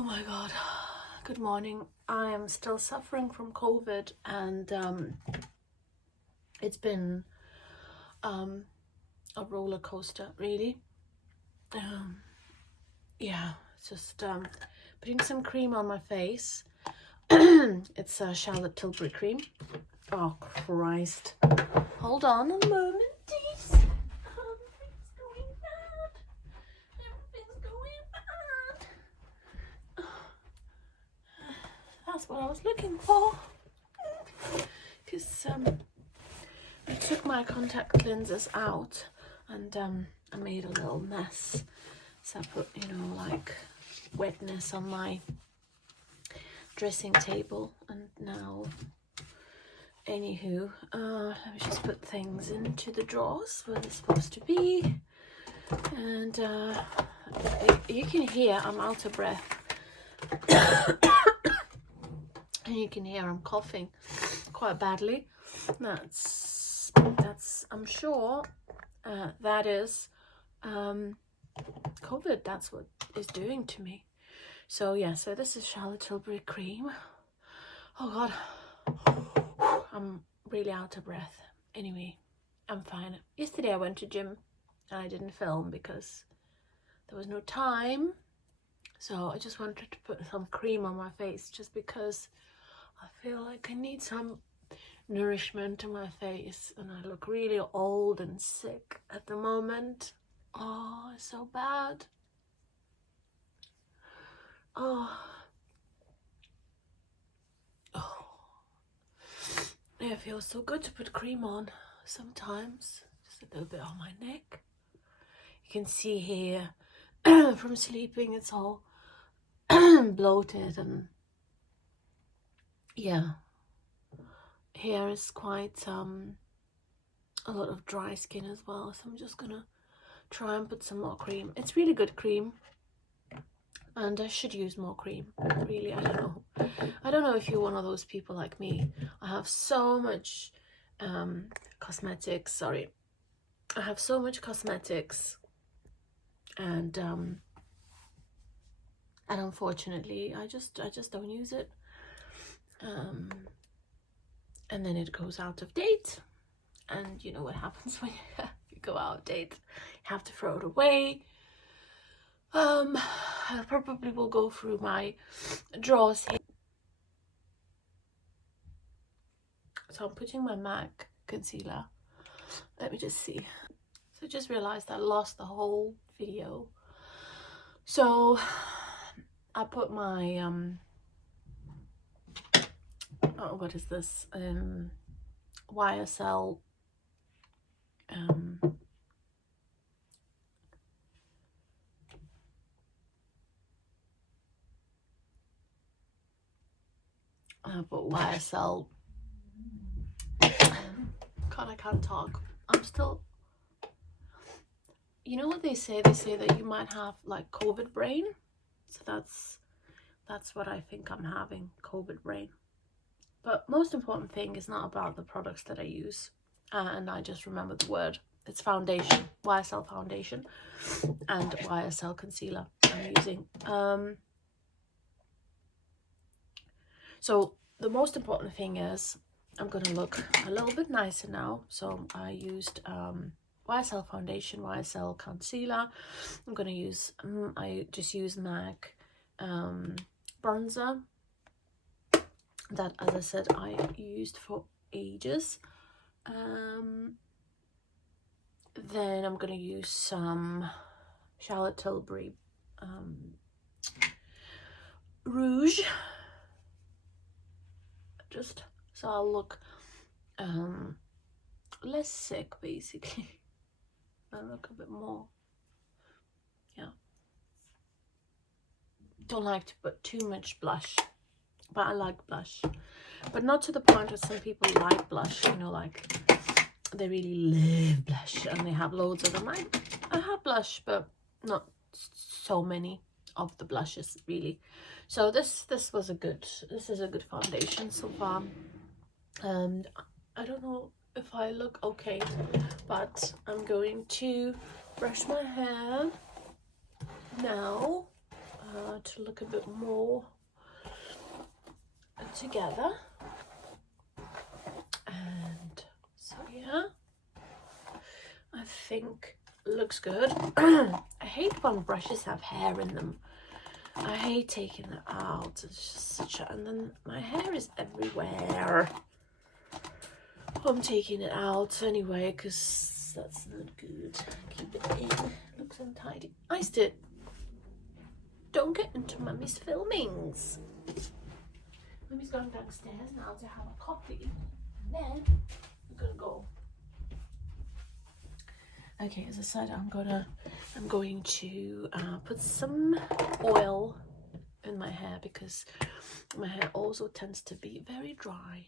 Oh my god, good morning. I am still suffering from COVID, and it's been a roller coaster, really. Yeah, it's just putting some cream on my face. It's a Charlotte Tilbury cream. Oh Christ, hold on a moment, please. Everything's going bad. Everything's going bad. That's what I was looking for. Because I took my contact lenses out, and I made a little mess. So I put, like wetness on my dressing table, and now, anywho, let me just put things into the drawers where they're supposed to be. And you can hear I'm out of breath. And you can hear I'm coughing quite badly. That's I'm sure that is COVID. That's what is doing to me. So yeah, so this is Charlotte Tilbury cream. Oh god, I'm really out of breath. Anyway, I'm fine. Yesterday I went to gym and I didn't film because there was no time. So I just wanted to put some cream on my face just because I feel like I need some nourishment to my face, and I look really old and sick at the moment. Oh, it's so bad. Oh. Yeah, it feels so good to put cream on sometimes. Just a little bit on my neck. You can see here from sleeping it's all bloated, and yeah, hair is quite a lot of dry skin as well. So I'm just gonna try and put some more cream. It's really good cream, and I should use more cream. Really, I don't know if you're one of those people like me. I have so much cosmetics. I have so much cosmetics, and unfortunately I just don't use it. And then it goes out of date, and you know what happens when you go out of date. You have to throw it away. I probably will go through my drawers here. So I'm putting my MAC concealer. Let me just see. So I just realized I lost the whole video. So I put my oh, what is this? YSL YSL. God, I can't talk. I'm still. You know what they say? They say that you might have like COVID brain. So that's what I think I'm having, COVID brain. But most important thing is not about the products that I use. And I just remember the word. It's foundation, YSL foundation, and YSL concealer I'm using. So the most important thing is I'm gonna look a little bit nicer now. So I used YSL foundation, YSL concealer. I'm gonna use I just use MAC bronzer that, as I said, I used for ages. Then I'm gonna use some Charlotte Tilbury rouge, just so I'll look less sick, basically. I'll look a bit more, yeah. Don't like to put too much blush, but I like blush, but not to the point that some people like blush, you know, like they really love blush and they have loads of them. I have blush, but not so many of the blushes, really. So this is a good foundation so far, and I don't know if I look okay, but I'm going to brush my hair now to look a bit more together. And so yeah, I think it looks good. I hate when brushes have hair in them. I hate taking it out. It's just such a, and then my hair is everywhere. I'm taking it out anyway because that's not good. Keep it in. Looks untidy. Aistis, don't get into Mummy's filmings. Mummy's going downstairs now to have a coffee, and then we're gonna go. Okay, as I said, I'm going to put some oil in my hair because my hair also tends to be very dry.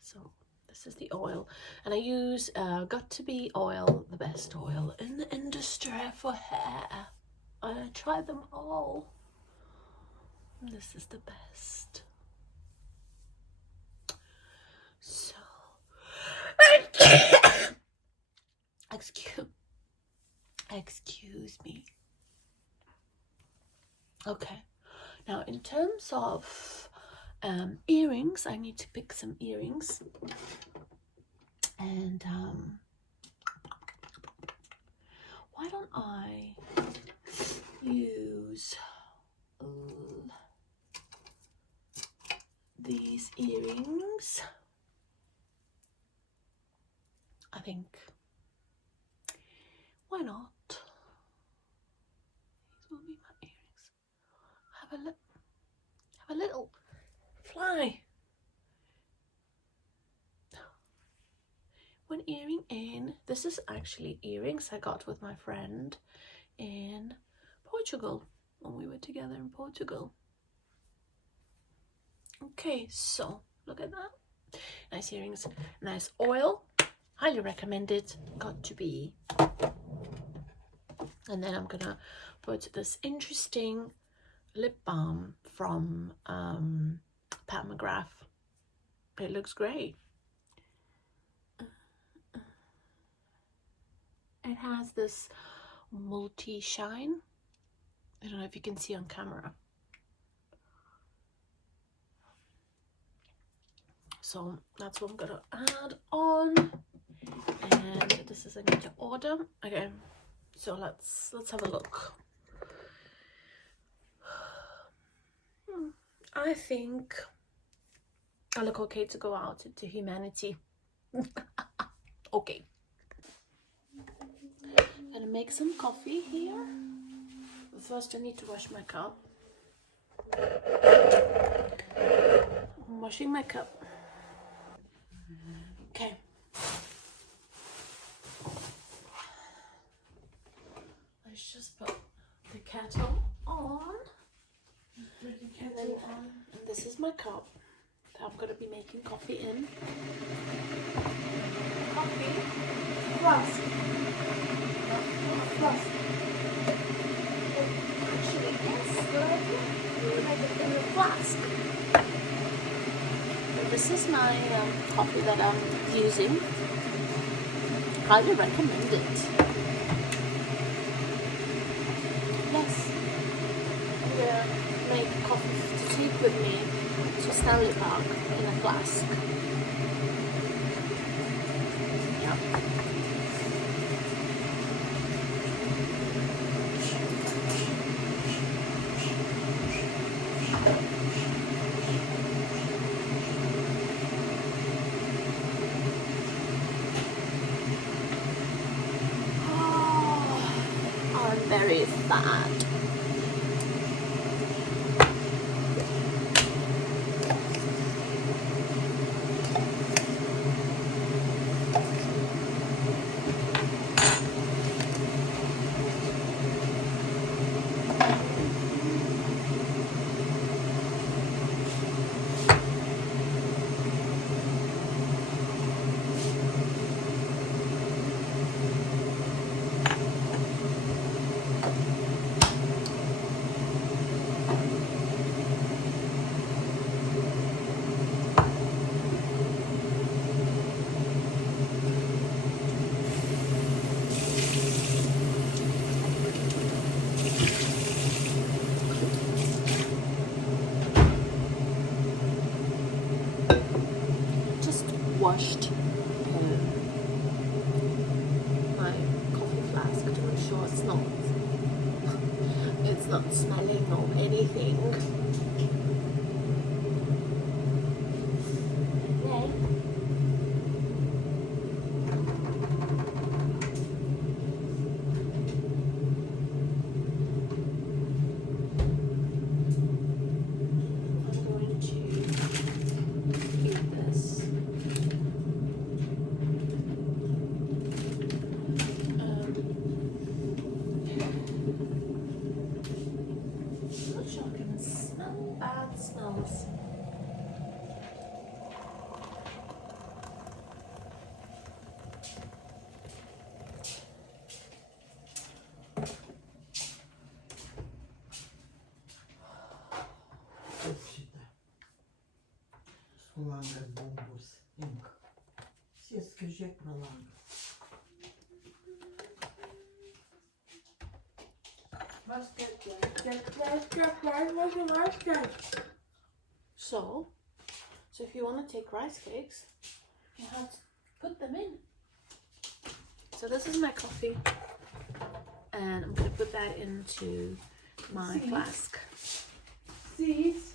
So this is the oil, and I use Got to Be oil, the best oil in the industry for hair. I tried them all. This is the best. So, excuse me. Okay, now in terms of earrings, I need to pick some earrings, and why don't I use these earrings? I think, why not? These will be my earrings. Have a little fly. One earring in. This is actually earrings I got with my friend in Portugal when we were together in Portugal. Okay, so look at that. Nice earrings, nice oil. Highly recommended. Got to Be. And then I'm gonna put this interesting lip balm from Pat McGrath. It looks great. It has this multi shine. I don't know if you can see on camera. So that's what I'm gonna add on. And this is I need to order. Okay, so let's have a look. I think I look okay to go out into humanity. Okay. Gonna make some coffee here. First I need to wash my cup. I'm washing my cup. Okay. Let's just put the kettle on. And then this is my cup that I'm going to be making coffee in. Coffee flask. Flask. Actually, yes, good idea. We'll make it in a flask. So this is my coffee that I'm using. Highly recommend it. Yes. Make coffee to take with me to Stanley Park in a flask. Yeah. Oh, I'm very sad. washed my coffee flask to make sure it's not smelling or anything. Smells. Solange bombos. Se escrever para lá. So if you want to take rice cakes, you have to put them in. So this is my coffee, and I'm going to put that into my flask. Seeds.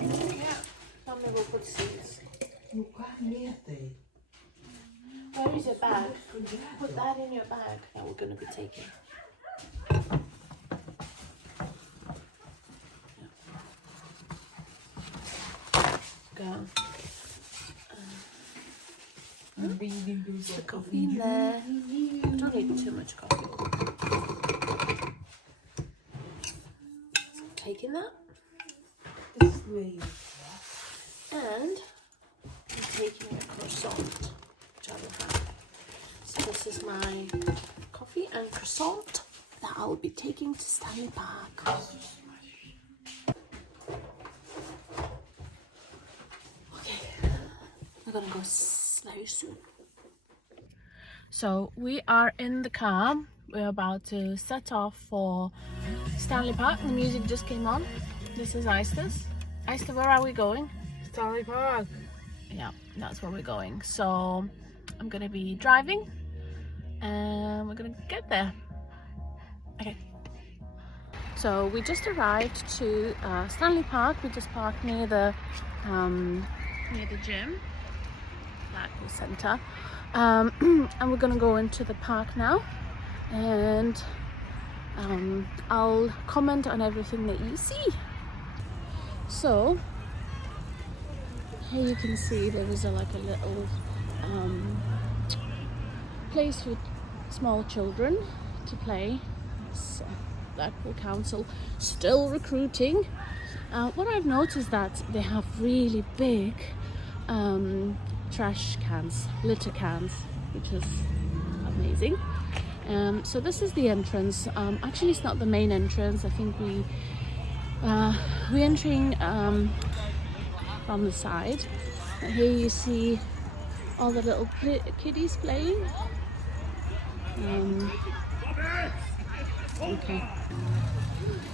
Yeah, Mommy will put seeds. No carnete. Where is your bag? Put that in your bag that we're going to be taking. Go. Put the coffee in there. Don't need too much coffee. So taking that. This way. And I'm taking a croissant, which I will have. So this is my coffee and croissant that I will be taking to Stanley Park. Okay, we're gonna go slow soon. So we are in the car. We're about to set off for Stanley Park. The music just came on. This is Aistis. Aistis, where are we going? Stanley Park. Yeah, that's where we're going. So I'm gonna be driving and we're gonna get there. Okay. So we just arrived to Stanley Park. We just parked near the gym, Blackpool Centre, and we're gonna go into the park now, and I'll comment on everything that you see. So here you can see there is like a little place for small children to play. It's Blackpool Council still recruiting. What I've noticed that they have really big trash cans, litter cans, which is amazing. So this is the entrance. Actually, it's not the main entrance. I think we're entering from the side. And here you see all the little kiddies playing. Okay.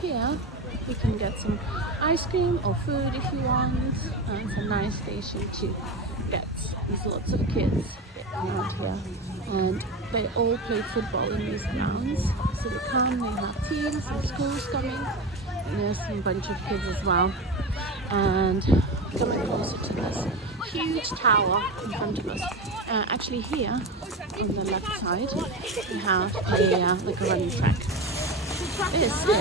Here you can get some ice cream or food if you want. It's a nice station to get. There's lots of kids around here, and they all play football in these grounds. So they come, they have teams, some schools coming, and there's a bunch of kids as well. And coming closer to this huge tower in front of us. Actually here on the left side we have a like a running track. This is the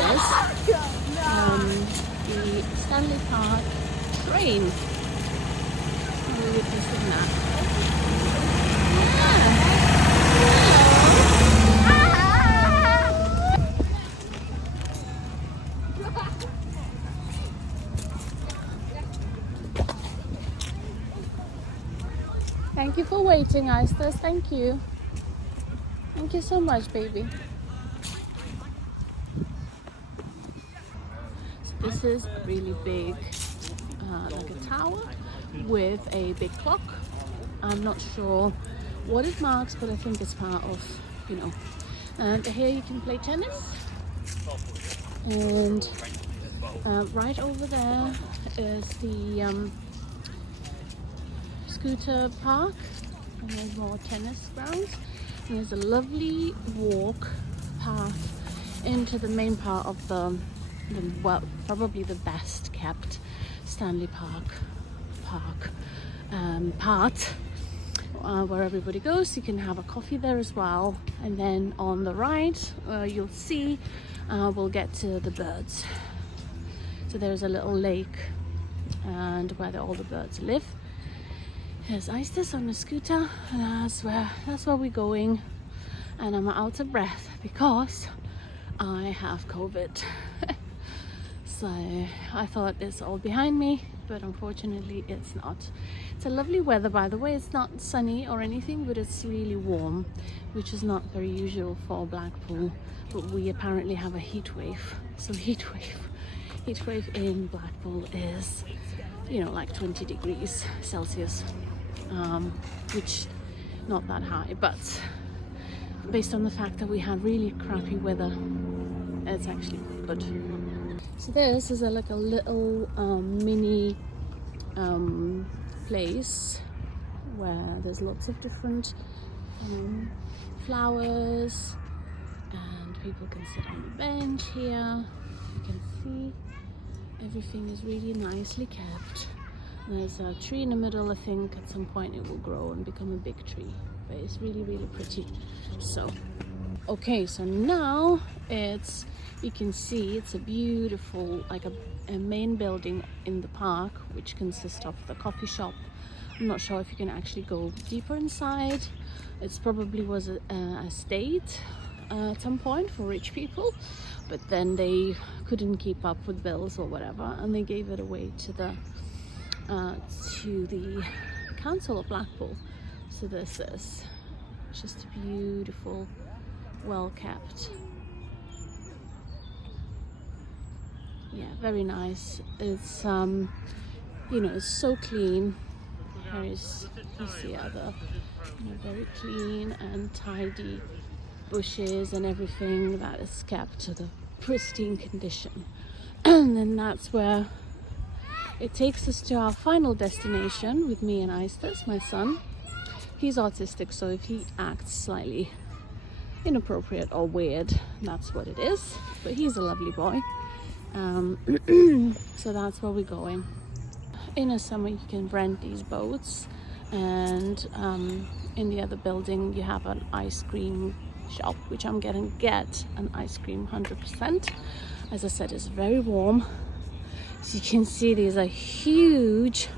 Stanley Park train. Maybe you can see that. Thank you for waiting, Aistis. Thank you. Thank you so much, baby. So this is a really big, like a tower with a big clock. I'm not sure what it marks, but I think it's part of, you know. And here you can play tennis. And right over there is the scooter park, and there's more tennis grounds. And there's a lovely walk path into the main part of the well, probably the best kept Stanley part, where everybody goes. You can have a coffee there as well. And then on the right, you'll see we'll get to the birds. So there's a little lake, and where all the birds live. There's Aistis on a scooter, and that's where we're going. And I'm out of breath because I have COVID. So I thought it's all behind me, but unfortunately it's not. It's a lovely weather, by the way. It's not sunny or anything, but it's really warm, which is not very usual for Blackpool. But we apparently have a heat wave. So heat wave in Blackpool is, you know, like 20 degrees Celsius, which not that high, but based on the fact that we had really crappy weather, it's actually good. So this is like a little mini place where there's lots of different flowers, and people can sit on the bench here. You can see everything is really nicely kept. There's a tree in the middle. I think at some point it will grow and become a big tree, but it's really, really pretty. So okay, so now you can see it's a beautiful, like a main building in the park, which consists of the coffee shop. I'm not sure if you can actually go deeper inside. It's probably was a estate at some point for rich people, but then they couldn't keep up with bills or whatever, and they gave it away to the council of Blackpool. So this is just beautiful, well kept. Yeah, very nice. It's you know, it's so clean. Here is, you see other, you know, very clean and tidy bushes and everything that is kept to the pristine condition. And then that's where it takes us to our final destination with me and Aistis, my son. He's autistic, so if he acts slightly inappropriate or weird, that's what it is. But he's a lovely boy. So that's where we're going. In the summer you can rent these boats, and in the other building you have an ice cream shop, which I'm gonna get an ice cream 100%. As I said, it's very warm. So you can see these are huge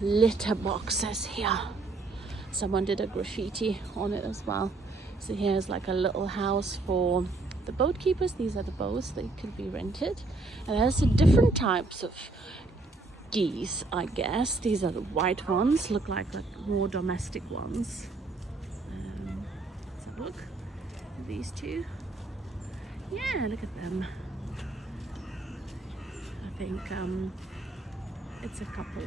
litter boxes here. Someone did a graffiti on it as well. So here's like a little house for the boat keepers. These are the boats that could be rented, and there's different types of geese, I guess. These are the white ones, look like more domestic ones. Let's have a look at these two. Yeah, look at them. I think it's a couple.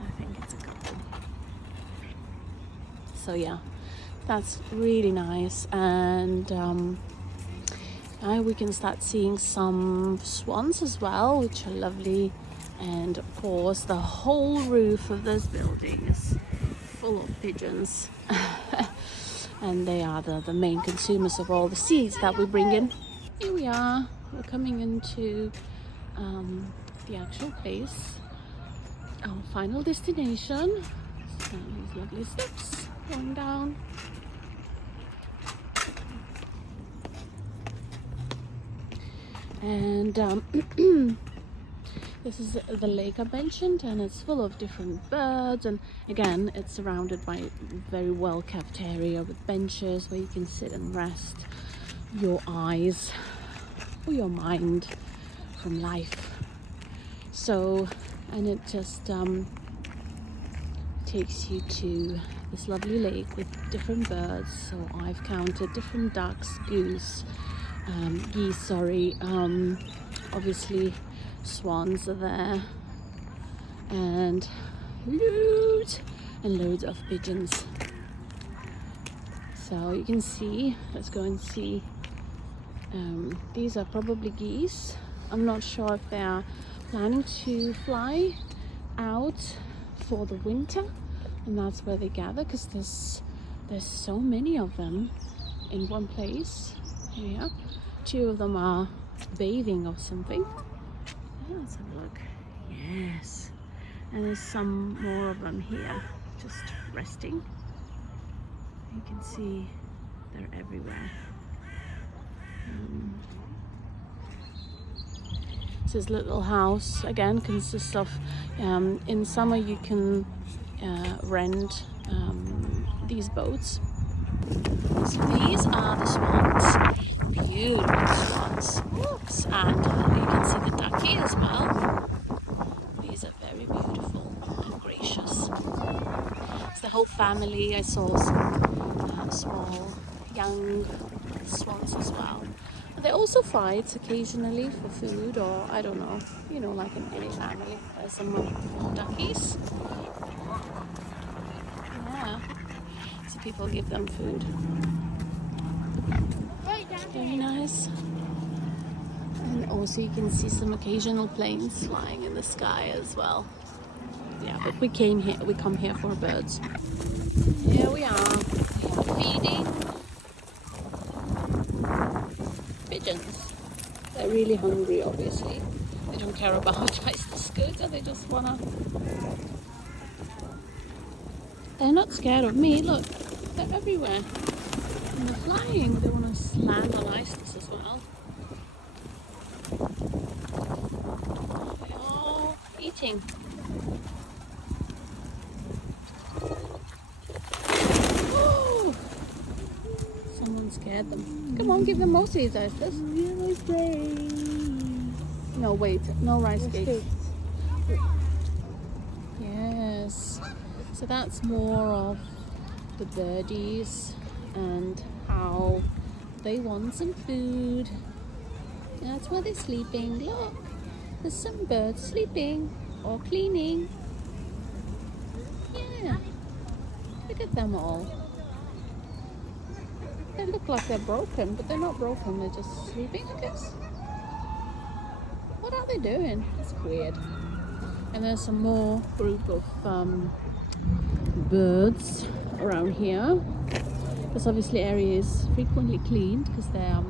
I think it's a couple. So yeah, that's really nice. And now we can start seeing some swans as well, which are lovely. And of course the whole roof of this building is full of pigeons. And they are the main consumers of all the seeds that we bring in. Here we are, we're coming into the actual place, our final destination. So these lovely steps going down. And this is the lake I mentioned, and it's full of different birds, and again it's surrounded by a very well kept area with benches where you can sit and rest your eyes or your mind from life. So, and it just takes you to this lovely lake with different birds. So I've counted different ducks, geese, obviously swans are there, and loads of pigeons. So you can see, let's go and see. These are probably geese. I'm not sure if they are planning to fly out for the winter, and that's where they gather because there's so many of them in one place. Here, 2 of them are bathing or something. Let's have a look. Yes, and there's some more of them here just resting. You can see they're everywhere. This little house again consists of in summer you can rent these boats. So these are the swans, beautiful swans. Oops. And you can see the ducky as well. These are very beautiful and gracious. It's the whole family. I saw some small young swans as well. They also fight occasionally for food, or I don't know, you know, like in any family. There's some duckies. Yeah, so people give them food. Very nice. And also you can see some occasional planes flying in the sky as well. Yeah, but we come here for birds. Here we are, feeding pigeons. They're really hungry, obviously. They don't care about Aistis goods, they just wanna... They're not scared of me, look. They're everywhere. And they're flying. They wanna land on Aistis as well. They're all eating. Oh! Someone scared them. Come on, give them more seeds, Aistis. No, wait, no rice cakes. Yes, so that's more of the birdies and how they want some food. That's where they're sleeping. Look, there's some birds sleeping or cleaning. Yeah, look at them all. They look like they're broken, but they're not broken, they're just sleeping, I guess. What are they doing? It's weird. And there's some more group of birds around here. This obviously area is frequently cleaned because they're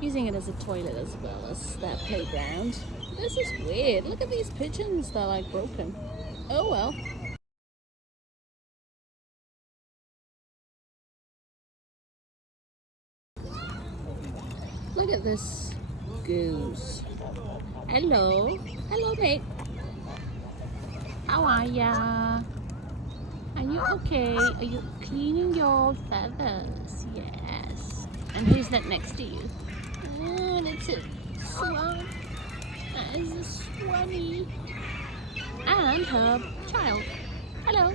using it as a toilet as well as their playground. This is weird. Look at these pigeons, they're like broken. Oh well. Look at this goose. Hello. Hello, mate. How are ya? Are you okay? Are you cleaning your feathers? Yes. And who's that next to you? Oh, that's a swan. That is a swanny. And her child. Hello.